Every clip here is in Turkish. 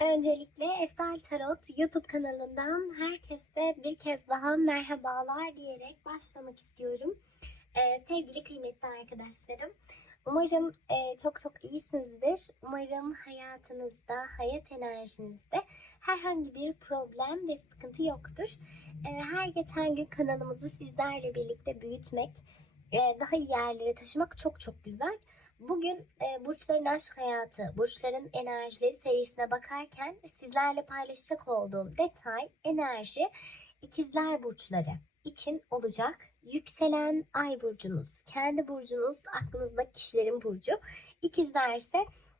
Öncelikle Eftal Tarot YouTube kanalından herkese bir kez daha merhabalar diyerek başlamak istiyorum. Ee, sevgili kıymetli arkadaşlarım, umarım e, çok çok iyisinizdir. Umarım hayatınızda, hayat enerjinizde herhangi bir problem ve sıkıntı yoktur. Ee, her geçen gün kanalımızı sizlerle birlikte büyütmek, e, daha iyi yerlere taşımak çok çok güzel. Bugün e, burçların aşk hayatı, burçların enerjileri serisine bakarken sizlerle paylaşacak olduğum detay, enerji ikizler burçları için olacak. Yükselen ay burcunuz, kendi burcunuz, aklınızdaki kişilerin burcu. İkizler ise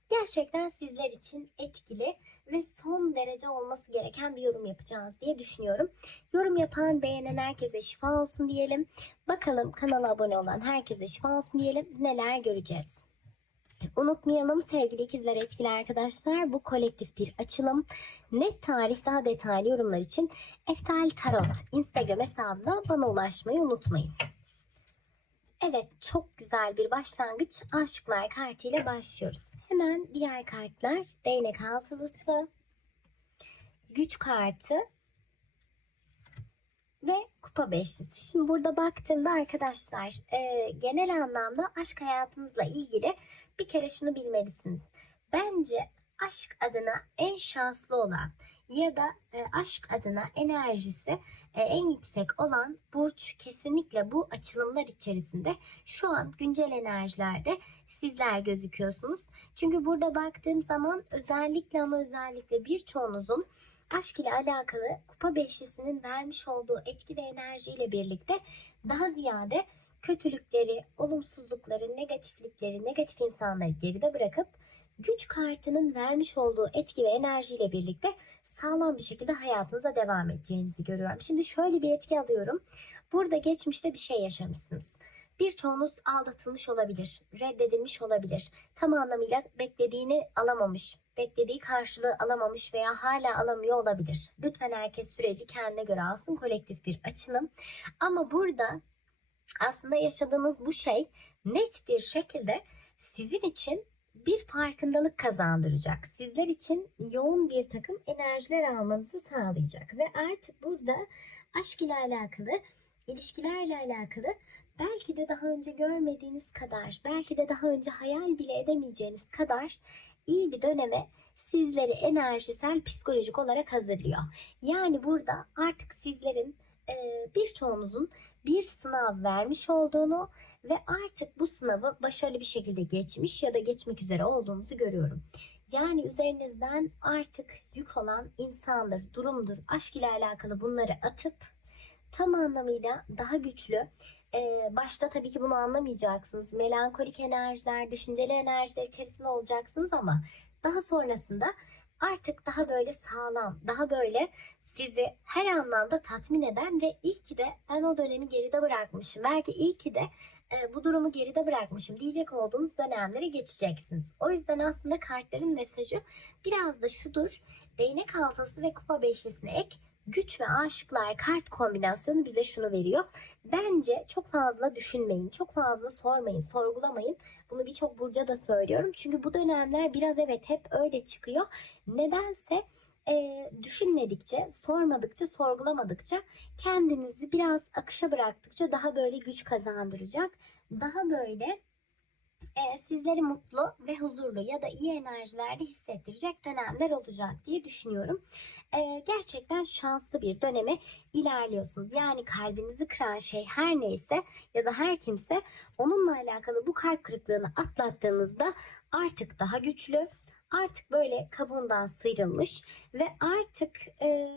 gerçekten sizler için etkili ve son derece olması gereken bir yorum yapacağız diye düşünüyorum. Yorum yapan, beğenen herkese şifa olsun diyelim. Bakalım kanala abone olan herkese şifa olsun diyelim. Neler göreceğiz. Unutmayalım sevgili ikizler etkili arkadaşlar bu kolektif bir açılım. Net tarih daha detaylı yorumlar için Eftal Tarot Instagram hesabına bana ulaşmayı unutmayın. Evet çok güzel bir başlangıç aşıklar kartıyla başlıyoruz. Hemen diğer kartlar değnek altılısı, güç kartı ve kupa beşlisi. Şimdi burada baktığımda arkadaşlar e, genel anlamda aşk hayatınızla ilgili bir kere şunu bilmelisiniz. Bence aşk adına en şanslı olan ya da e, aşk adına enerjisi e, en yüksek olan burç kesinlikle bu açılımlar içerisinde şu an güncel enerjilerde sizler gözüküyorsunuz. Çünkü burada baktığım zaman özellikle ama özellikle birçoğunuzun aşk ile alakalı kupa beşlisinin vermiş olduğu etki ve enerjiyle birlikte daha ziyade kötülükleri, olumsuzlukları, negatiflikleri, negatif insanları geride bırakıp güç kartının vermiş olduğu etki ve enerjiyle birlikte sağlam bir şekilde hayatınıza devam edeceğinizi görüyorum. Şimdi şöyle bir etki alıyorum. Burada geçmişte bir şey yaşamışsınız. Birçoğunuz aldatılmış olabilir, reddedilmiş olabilir. Tam anlamıyla beklediğini alamamış, beklediği karşılığı alamamış veya hala alamıyor olabilir. Lütfen herkes süreci kendine göre alsın kolektif bir açılım. Ama burada aslında yaşadığınız bu şey net bir şekilde sizin için bir farkındalık kazandıracak. Sizler için yoğun bir takım enerjiler almanızı sağlayacak ve artık burada aşk ile alakalı, ilişkilerle alakalı belki de daha önce görmediğiniz kadar, belki de daha önce hayal bile edemeyeceğiniz kadar iyi bir döneme sizleri enerjisel, psikolojik olarak hazırlıyor. Yani burada artık sizlerin birçoğunuzun bir sınav vermiş olduğunu ve artık bu sınavı başarılı bir şekilde geçmiş ya da geçmek üzere olduğunuzu görüyorum. Yani üzerinizden artık yük olan insandır, durumdur, aşk ile alakalı bunları atıp tam anlamıyla daha güçlü. Ee, başta tabii ki bunu anlamayacaksınız. Melankolik enerjiler, düşünceli enerjiler içerisinde olacaksınız ama daha sonrasında artık daha böyle sağlam, daha böyle sizi her anlamda tatmin eden ve iyi ki de ben o dönemi geride bırakmışım. Belki iyi ki de e, bu durumu geride bırakmışım diyecek olduğunuz dönemleri geçeceksiniz. O yüzden aslında kartların mesajı biraz da şudur. Değnek altısı ve kupa beşlisine ek güç ve aşıklar kart kombinasyonu bize şunu veriyor. Bence çok fazla düşünmeyin, çok fazla sormayın, sorgulamayın. Bunu birçok burca da söylüyorum. Çünkü bu dönemler biraz evet hep öyle çıkıyor. Nedense e, düşünmedikçe, sormadıkça, sorgulamadıkça kendinizi biraz akışa bıraktıkça daha böyle güç kazandıracak. Daha böyle e, sizleri mutlu ve huzurlu ya da iyi enerjilerde hissettirecek dönemler olacak diye düşünüyorum. E, gerçekten şanslı bir döneme ilerliyorsunuz. Yani kalbinizi kıran şey her neyse ya da her kimse onunla alakalı bu kalp kırıklığını atlattığınızda artık daha güçlü, artık böyle kabuğundan sıyrılmış ve artık e,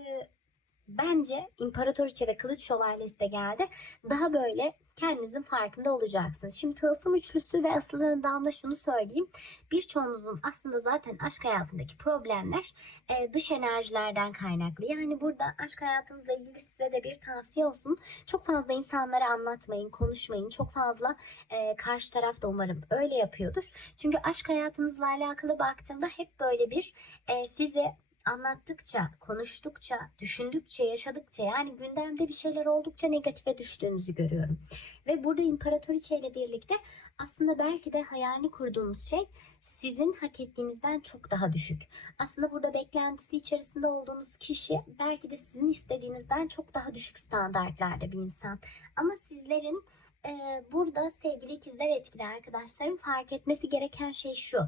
bence İmparatoriçe ve Kılıç Şövalyesi de geldi. Daha böyle kendinizin farkında olacaksınız. Şimdi tılsım üçlüsü ve asılın damla şunu söyleyeyim. Birçoğunuzun aslında zaten aşk hayatındaki problemler e, dış enerjilerden kaynaklı. Yani burada aşk hayatınızla ilgili size de bir tavsiye olsun. Çok fazla insanlara anlatmayın, konuşmayın. Çok fazla e, karşı taraf da umarım öyle yapıyordur. Çünkü aşk hayatınızla alakalı baktığımda hep böyle bir e, sizi anlattıkça, konuştukça, düşündükçe, yaşadıkça yani gündemde bir şeyler oldukça negatife düştüğünüzü görüyorum. Ve burada İmparatoriçe ile birlikte aslında belki de hayalini kurduğunuz şey sizin hak ettiğinizden çok daha düşük. Aslında burada beklentisi içerisinde olduğunuz kişi belki de sizin istediğinizden çok daha düşük standartlarda bir insan. Ama sizlerin e, burada sevgili ikizler etkili arkadaşlarım fark etmesi gereken şey şu.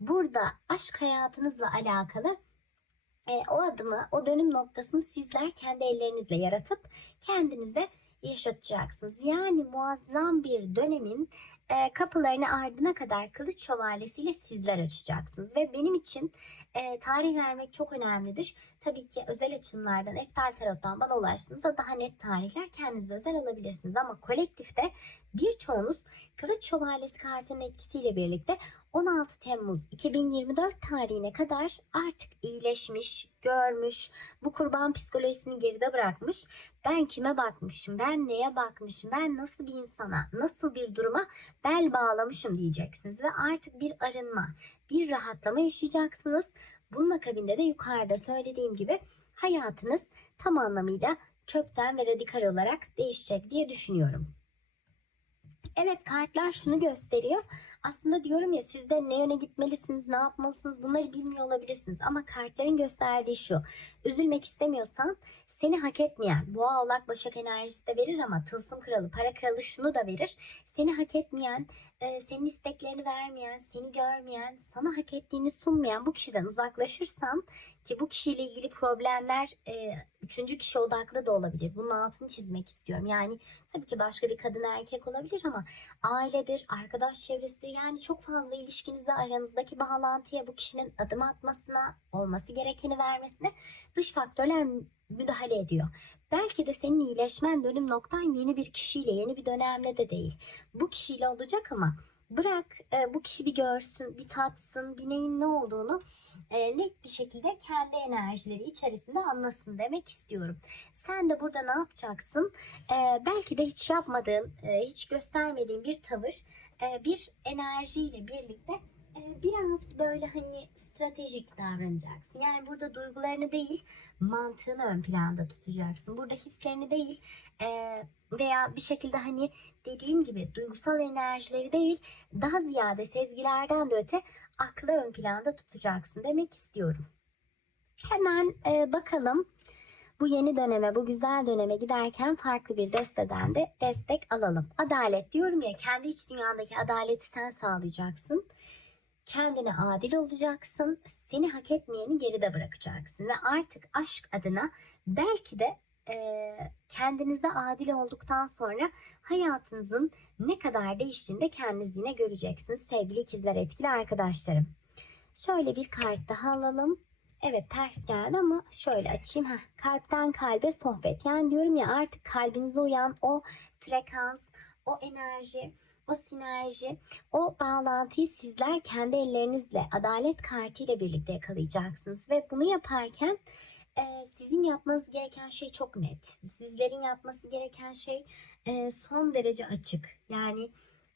Burada aşk hayatınızla alakalı e, o adımı, o dönüm noktasını sizler kendi ellerinizle yaratıp kendinize yaşatacaksınız. Yani muazzam bir dönemin e, kapılarını ardına kadar kılıç şövalyesiyle sizler açacaksınız. Ve benim için e, tarih vermek çok önemlidir. Tabii ki özel açımlardan, Eftal Tarot'tan bana ulaştığınızda daha net tarihler kendinize özel alabilirsiniz. Ama kolektifte birçoğunuz kılıç şövalyesi kartının etkisiyle birlikte 16 Temmuz 2024 tarihine kadar artık iyileşmiş, görmüş, bu kurban psikolojisini geride bırakmış. Ben kime bakmışım, ben neye bakmışım, ben nasıl bir insana, nasıl bir duruma bel bağlamışım diyeceksiniz. Ve artık bir arınma, bir rahatlama yaşayacaksınız. Bunun akabinde de yukarıda söylediğim gibi hayatınız tam anlamıyla kökten ve radikal olarak değişecek diye düşünüyorum. Evet kartlar şunu gösteriyor. Aslında diyorum ya siz de ne yöne gitmelisiniz, ne yapmalısınız bunları bilmiyor olabilirsiniz. Ama kartların gösterdiği şu. Üzülmek istemiyorsan seni hak etmeyen, boğa oğlak başak enerjisi de verir ama tılsım kralı, para kralı şunu da verir. Seni hak etmeyen, e, senin isteklerini vermeyen, seni görmeyen, sana hak ettiğini sunmayan bu kişiden uzaklaşırsan ki bu kişiyle ilgili problemler e, üçüncü kişi odaklı da olabilir. Bunun altını çizmek istiyorum. Yani tabii ki başka bir kadın erkek olabilir ama ailedir, arkadaş çevresi yani çok fazla ilişkinizde aranızdaki bağlantıya bu kişinin adım atmasına, olması gerekeni vermesine dış faktörler müdahale ediyor. Belki de senin iyileşmen dönüm noktan yeni bir kişiyle, yeni bir dönemle de değil. Bu kişiyle olacak ama bırak e, bu kişi bir görsün, bir tatsın, bir neyin ne olduğunu e, net bir şekilde kendi enerjileri içerisinde anlasın demek istiyorum. Sen de burada ne yapacaksın? E, belki de hiç yapmadığın, e, hiç göstermediğin bir tavır, e, bir enerjiyle birlikte biraz böyle hani stratejik davranacaksın. Yani burada duygularını değil, mantığını ön planda tutacaksın. Burada hislerini değil e, veya bir şekilde hani dediğim gibi duygusal enerjileri değil, daha ziyade sezgilerden de öte aklı ön planda tutacaksın demek istiyorum. Hemen e, bakalım bu yeni döneme, bu güzel döneme giderken farklı bir desteden de destek alalım. Adalet diyorum ya, kendi iç dünyandaki adaleti sen sağlayacaksın. Kendine adil olacaksın. Seni hak etmeyeni geride bırakacaksın. Ve artık aşk adına belki de e, kendinize adil olduktan sonra hayatınızın ne kadar değiştiğini de kendiniz yine göreceksiniz sevgili ikizler etkili arkadaşlarım. Şöyle bir kart daha alalım. Evet ters geldi ama şöyle açayım. Heh, kalpten kalbe sohbet. Yani diyorum ya artık kalbinize uyan o frekans, o enerji, o sinerji, o bağlantıyı sizler kendi ellerinizle adalet kartıyla birlikte yakalayacaksınız. Ve bunu yaparken e, sizin yapmanız gereken şey çok net. Sizlerin yapması gereken şey e, son derece açık. Yani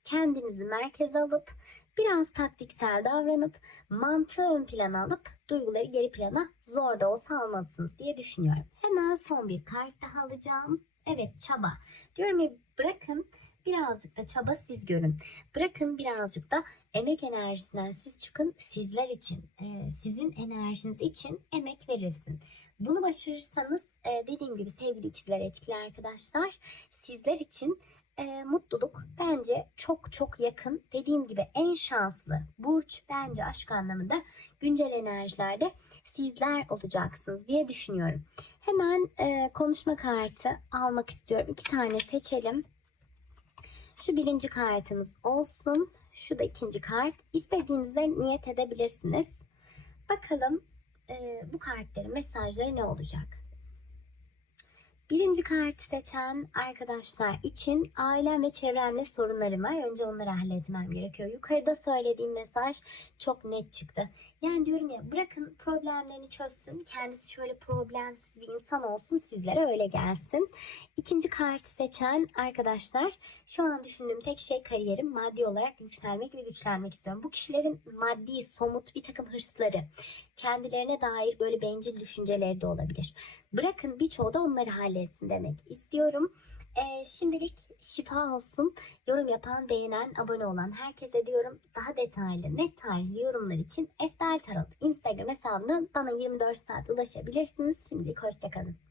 kendinizi merkeze alıp biraz taktiksel davranıp mantığı ön plana alıp duyguları geri plana zor da olsa almalısınız diye düşünüyorum. Hemen son bir kart daha alacağım. Evet çaba. Diyorum ya bırakın birazcık da çaba siz görün. Bırakın birazcık da emek enerjisinden siz çıkın sizler için, e, sizin enerjiniz için emek verilsin. Bunu başarırsanız e, dediğim gibi sevgili ikizler etkili arkadaşlar sizler için e, mutluluk bence çok çok yakın. Dediğim gibi en şanslı burç bence aşk anlamında güncel enerjilerde sizler olacaksınız diye düşünüyorum. Hemen e, konuşma kartı almak istiyorum. İki tane seçelim. Şu birinci kartımız olsun. Şu da ikinci kart. İstediğinize niyet edebilirsiniz. Bakalım e, bu kartların mesajları ne olacak? Birinci kartı seçen arkadaşlar için ailem ve çevremle sorunlarım var. Önce onları halletmem gerekiyor. Yukarıda söylediğim mesaj çok net çıktı. Yani diyorum ya bırakın problemlerini çözsün. Kendisi şöyle problemsiz bir insan olsun. Sizlere öyle gelsin. İkinci kartı seçen arkadaşlar şu an düşündüğüm tek şey kariyerim. Maddi olarak yükselmek ve güçlenmek istiyorum. Bu kişilerin maddi, somut bir takım hırsları, kendilerine dair böyle bencil düşünceleri de olabilir. Bırakın birçoğu da onları halletsin demek istiyorum. Ee, şimdilik şifa olsun. Yorum yapan, beğenen, abone olan herkese diyorum. Daha detaylı, net tarihli yorumlar için Eftal Tarot Instagram hesabından bana 24 saat ulaşabilirsiniz. Şimdilik hoşçakalın.